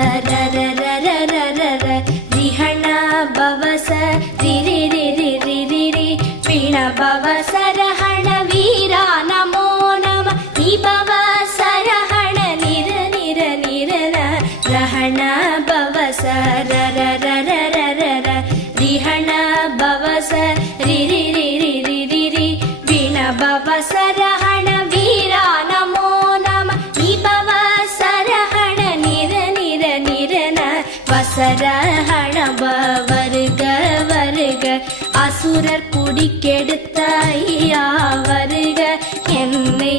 ர ர ர ர ர ர ர ரிஹண பவச ரி ரி ரி ரி ரி ரி ரி வீண பவச ரஹண வீரா நமோ நம நி பவச ரஹண நிர நிர நிர ரஹண பவச ர ர ர ர ர ர ர ரிஹண பவச ரி ரி ரி ரி ரி ரி ரி வீண பவச ரஹண வீரா நமோ நம நி பவச ரஹண நிர நிர நிர வசரஹண வருக வருக அசுரர் குடிக்கெடுத்த ஐயா வருக என்னை